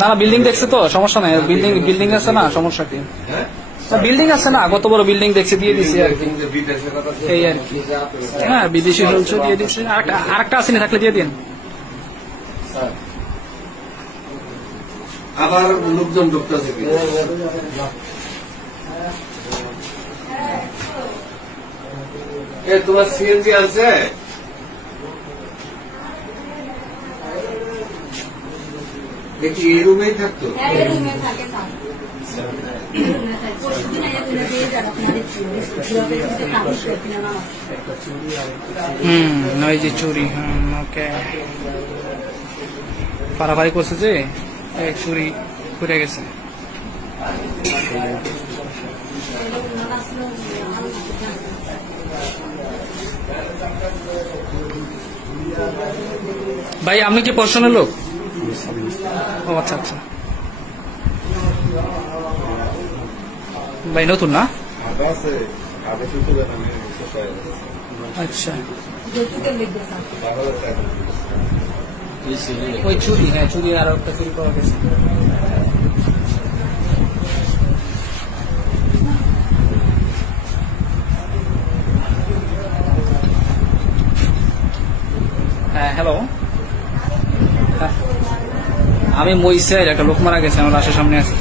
না বিল্ডিং দেখছে তো সমস্যা নাই, বিল্ডিং আছে না, সমস্যা কি? বিল্ডিং আছে না, কত বড় বিল্ডিং দেখছে, দিয়ে দিছি আর কি, এই আর কি। হ্যাঁ বিদেশি চলছে, দিয়ে দিচ্ছি। আরেকটা আসেনি, থাকলে দিয়ে দিন। আবার লোকজন ঢুকতেছে, তোমার সিএনজি আছে? দেখি এই রুমেই থাকতো। ওই যে চুরি, ওকে পারাপারি করছে যে চুরি করে গেছে। ভাই আপনি কি পড়াশোনার লোক? ও আচ্ছা আচ্ছা, ভাই নতুন না? আচ্ছা ওই চুরি, হ্যাঁ চুরি, আর একটা চুরি করা গেছে। হ্যাঁ হ্যালো, আমি মইসের একটা লোক মারা গেছে, আমার বাসার সামনে আছে।